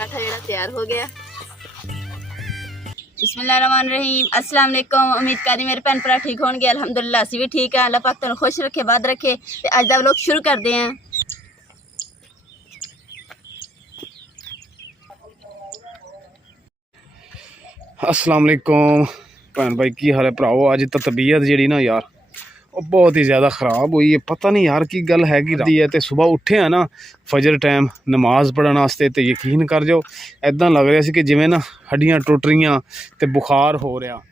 पराठा जेड़ा तैयार हो गया। बिस्मिल्लाहिर्रहमानिर्रहीम। अस्सलाम वालेकुम। उम्मीद करी मेरे भैन भरा ठीक होंगे। अल्हम्दुलिल्लाह असी भी ठीक है। अल्लाह पाक तुहानू खुश रखे, बाद रखे। ते अज दा व्लॉग शुरू करते हैं। अस्सलाम वालेकुम भैन भाई, की हाल है भराओ। अज तो तबीयत जी ना यार वो बहुत ही ज़्यादा ख़राब हुई है। पता नहीं यार की गल हैगी है। तो सुबह उठे हैं ना फजर टाइम नमाज पढ़न वास्ते, तो यकीन कर जाओ ऐदा लग रहा सी कि जिवें ना हड्डियां टुट रही तो बुखार हो रहा।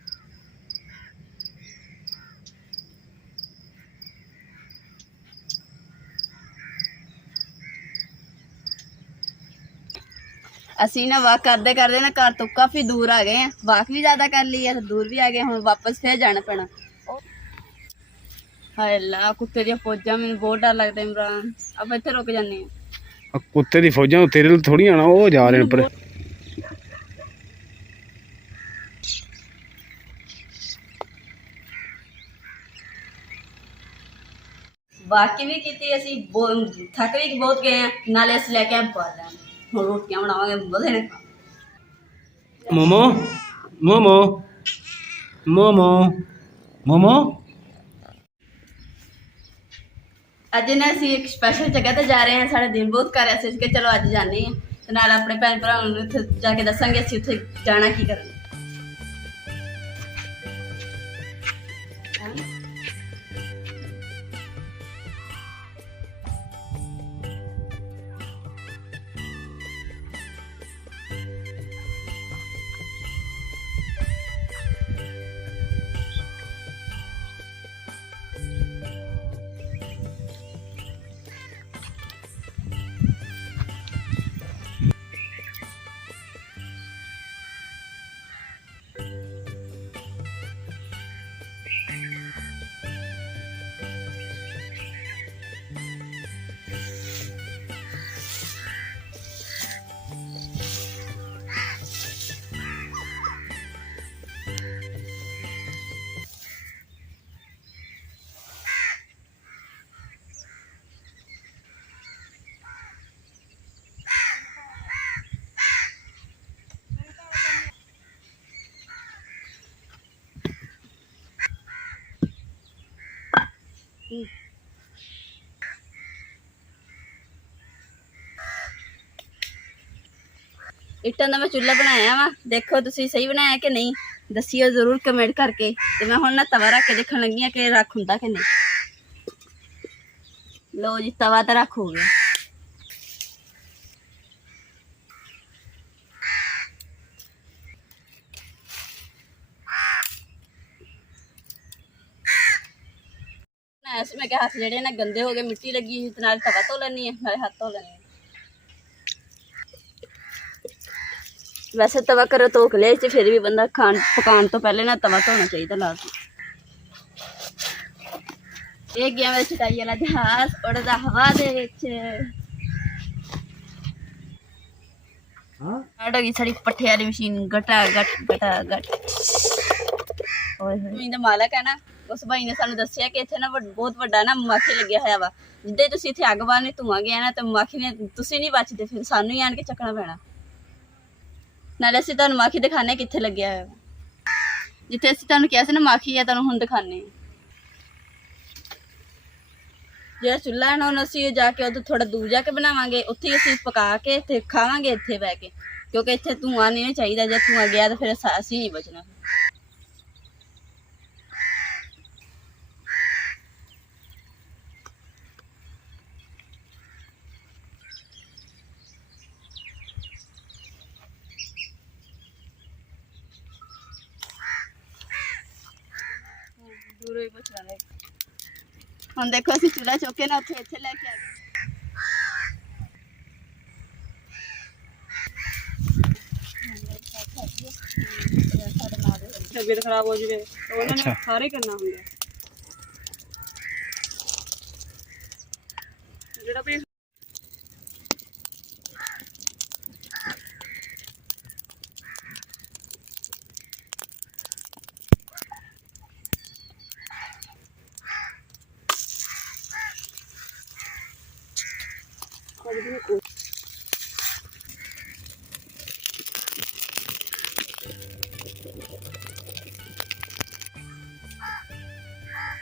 असी ना वाक करते करते ना घर तो काफ़ी दूर आ गए हैं। वाक भी ज़्यादा कर ली है, दूर भी आ गए। हम वापस फिर जाना पैना। हाय अल्लाह, कुत्ते दी फौजा, मैनू बहुत डर लगता इमरान। अब इत्थे रुक जाने हैं। कुत्ते की फौजा तेरे लिए थोड़ी आना, वो जा रहे हैं पर। वाकई भी की असी थक भी बहुत गए हैं, नाले अस लैके आए बालन। हुण रोटियां बनावांगे मजे ने। मोमो मोमो मोमो मोमो। अज ना असी एक स्पैशल जगह ते जा रहे हैं। साढ़ा दिल बहुत कर रहा है कि चलो अज जाने हैं, ते नाल अपने भैन भरावां नूं उत्थे जाके दस्सांगे असी उत्थे जाना की करना। इट्टां दा मैं चूल्हा बनाया वा, देखो तुसीं सही बनाया कि नहीं, दस्सियो जरूर कमेंट करके। ते मैं हुण ना तवा रख के देखण लगी हां कि रख हुंदा कि नहीं। लो जी, तवा तो रख हो गया। मैं क्या हाथ जेड़े ना गंदे हो गए, मिट्टी लगी हुई, नाल तवा धो लैनी है, नाले हाथ धो लैनी है। वैसे तवा करो धो के लिया, फिर भी बंदा पकाने तो पहले ना तवा धोना चाहिए लाजमी। एक गया मेरे चटाई वाला जहाज उड़दा हवा दे विच। स्टार्ट हो गई साड़ी पट्ठे वाली मशीन, गटा गट गटा गट। मशीन दा मालक है ना, उस भाई ने सानू दस्सिया कि इत्थे ना बहुत वड्डा ना मधुमक्खी लग्या होया वा। जिद्दे तुसीं इत्थे अग बालनी, धुआं गया ना, ते मधुमक्खी ने तुसीं नहीं बचदे, फिर सानू ही आण के चकना पैना। नाले असीं तुहानू मधुमक्खी दिखाने कित्थे लग्या होया, जिथे असीं तुहानू कहा सी ना मधुमक्खी है, तुहानू हुण दिखाने। जो चुल्हा है ना, असीं जाके उधर थोड़ा दूर जाके बनावांगे, उत्थे असीं पका के ते खावांगे इत्थे बह के, क्योंकि इत्थे धुआं नहीं चाहिए। जे धुआं गया तो फिर असीं नहीं बचना। दूर ही बच रहा है। हम देखो असीं चूल्हा चुक के ना उत्थे इत्थे लेके आ गए। तबीयत खराब हो जाए तो उन्होंने सारे करना होंगे जेड़ा भी।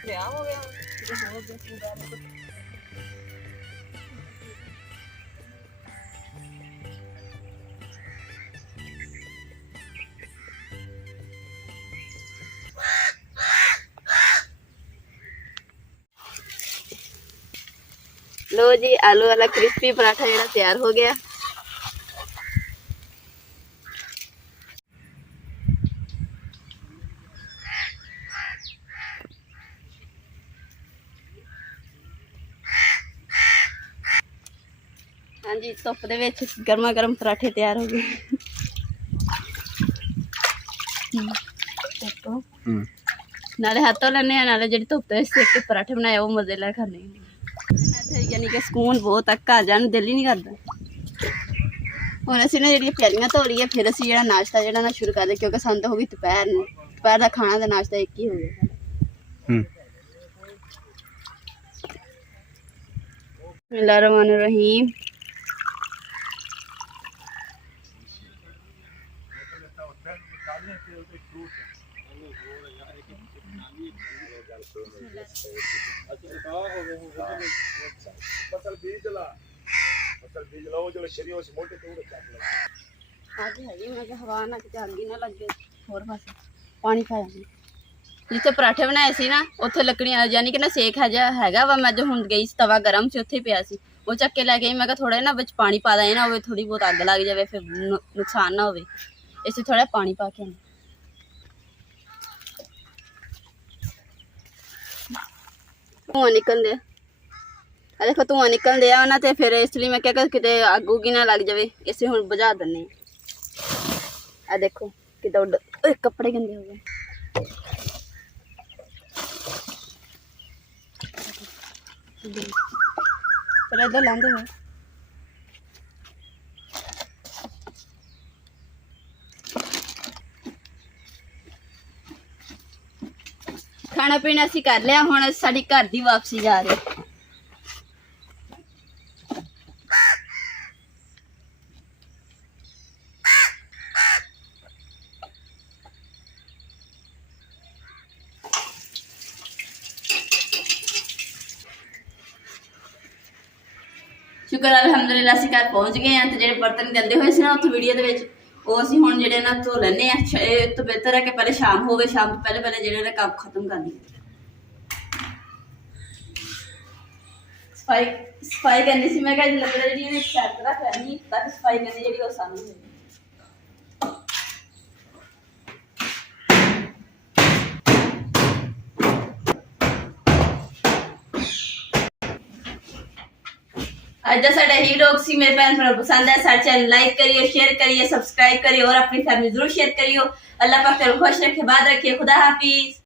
ਵਿਆਹ ਹੋ ਗਿਆ ਕਿਤੇ ਹੋਰ ਰਿਸ਼ਤੇਦਾਰ ਕੋਲ। लो जी आलू वाला क्रिस्पी पराठा जरा तैयार हो गया। हाँ जी धुप दे विच गर्मा गर्म पराठे तैयार हो गए। देखो नाले हाथों लेने नाले जी धुप दे सेक के पराठे बनाए वो मजे ला खाने यानी कि सुकून बहुत है घर जाने दिल ही नहीं करता। ਹੁਣ ਅਸੀਂ ਨਾ ਜਿਹੜੀਆਂ ਪਿਆਲੀਆਂ ਧੋ ਲਈਏ ਫਿਰ ਅਸੀਂ ਜਿਹੜਾ ਨਾਸ਼ਤਾ ਜਿਹੜਾ ਨਾ ਸ਼ੁਰੂ ਕਰਦੇ ਕਿਉਂਕਿ ਸਾਨੂੰ ਤਾਂ ਹੋ ਗਈ ਦੁਪਹਿਰ ਦਾ ਖਾਣਾ ਤੇ ਨਾਸ਼ਤਾ ਇੱਕ ਹੀ ਹੋ ਗਿਆ। ਬਿਸਮਿल्लाहिर्रहमानिर्रहीम। ਹਵਾ ਨਾ ਕਿਤੇ ਆਂਦੀ ਨਾ ਲੱਗੇ ਹੋਰ ਪਾਸੇ ਪਾਣੀ ਪਾ ਜਾਂਦੀ। ਜਿੱਥੇ ਪਰਾਠੇ ਬਣਾਏ ਸੀ ਨਾ ਉੱਥੇ ਲੱਕੜੀਆਂ ਯਾਨੀ ਕਿ ਨਾ ਸੇਕ ਹੈਗਾ ਵਾ। ਮੈਂ ਜੋ ਹੁਣ ਗਈ ਸੀ ਤਵਾ ਗਰਮ ਸੀ ਉੱਥੇ ਪਿਆ ਸੀ ਉਹ ਚੱਕ ਕੇ ਲੈ ਗਈ। ਮੈਂ ਕਿਹਾ ਥੋੜਾ ਨਾ ਵਿੱਚ ਪਾਣੀ ਪਾ ਦਾਂ ਨਾ ਹੋਵੇ ਥੋੜੀ ਬਹੁਤ ਅੱਗ ਲੱਗ ਜਾਵੇ ਫਿਰ ਨੁਕਸਾਨ ਨਾ ਹੋਵੇ ਇਸੇ ਥੋੜਾ ਪਾਣੀ ਪਾ ਕੇ ਧੂੰਆਂ ਨਿਕਲਦੇ ਆ ਦੇਖੋ ਧੂੰਆਂ ਨਿਕਲਦੇ ਆ ਉਹਨਾਂ ਤੇ ਫਿਰ ਇਸ ਲਈ ਮੈਂ ਕਿਹਾ ਕਿਤੇ ਅੱਗ ਉੱਗੀ ਨਾ ਲੱਗ ਜਾਵੇ ਇਸੇ ਹੁਣ ਬੁਝਾ ਦਿੰਦੇ ਆ ਦੇਖੋ ਕਿਦਾਂ ਕੱਪੜੇ ਗੰਦੇ ਹੋ ਗਏ। चलो इधर लांदे हो खाना पीना असी कर लिया हुण साडी घर दी वापसी जा रही। शुक्र अलहमदुलिल्लाह असीं घर पहुँच गए हैं। तो जो बर्तन गंदे हुए से ना उत्थे वीडियो दे विच वो असीं हुण जिहड़े ना धो लैने आ। तो बेहतर है कि पहले शाम हो गए शाम तो पहले पहले जिहड़े ना काम खत्म कर लईए। सफाई करनी सी मैं कहा लकड़ां जिहड़ियां ने सैट रख लैनी ताकि सफाई करनी जिहड़ी ओह आसानी हो जाए। आज का साडा ही व्लॉग सी मेरे भैन भरा पसंद है साडे चैनल लाइक करिए शेयर करिए सब्सक्राइब करिए और अपनी फैमिली जरूर शेयर करियो। अल्लाह पाक खुश रखे बाद रखिए। खुदा हाफिज।